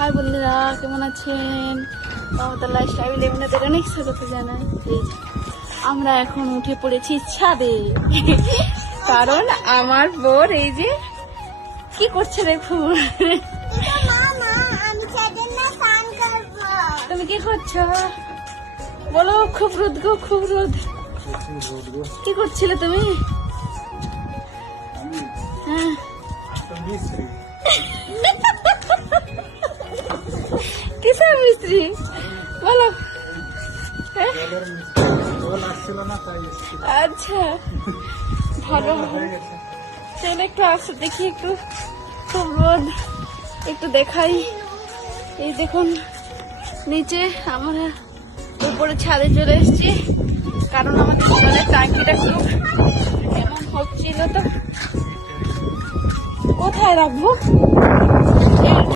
High বন্ধুরা, কেমন আছেন? মমতার লাইফস্টাইল আপনাদের অনেক স্বাগত জানাই। এই যে, আমরা এখন উঠে পড়েছি ছাদে, কারণ আমার বোর এই যে কি করছে দেখুন। তুমি কি করছো বলো? খুব রোদ গো, খুব রোদ। কি করছিলে তুমি? হ্যাঁ, কিসের মিস্ত্রি বলো? আচ্ছা, ভালো চলো একটু আসো দেখি, একটু খুব রোদ, একটু দেখাই। এই দেখুন নিচে, আমরা উপরে ছাদে চলে এসেছি, কারণ আমাদের জলের ট্যাঙ্কিটা খুব এমন হচ্ছিল। তো কোথায় রাখবো?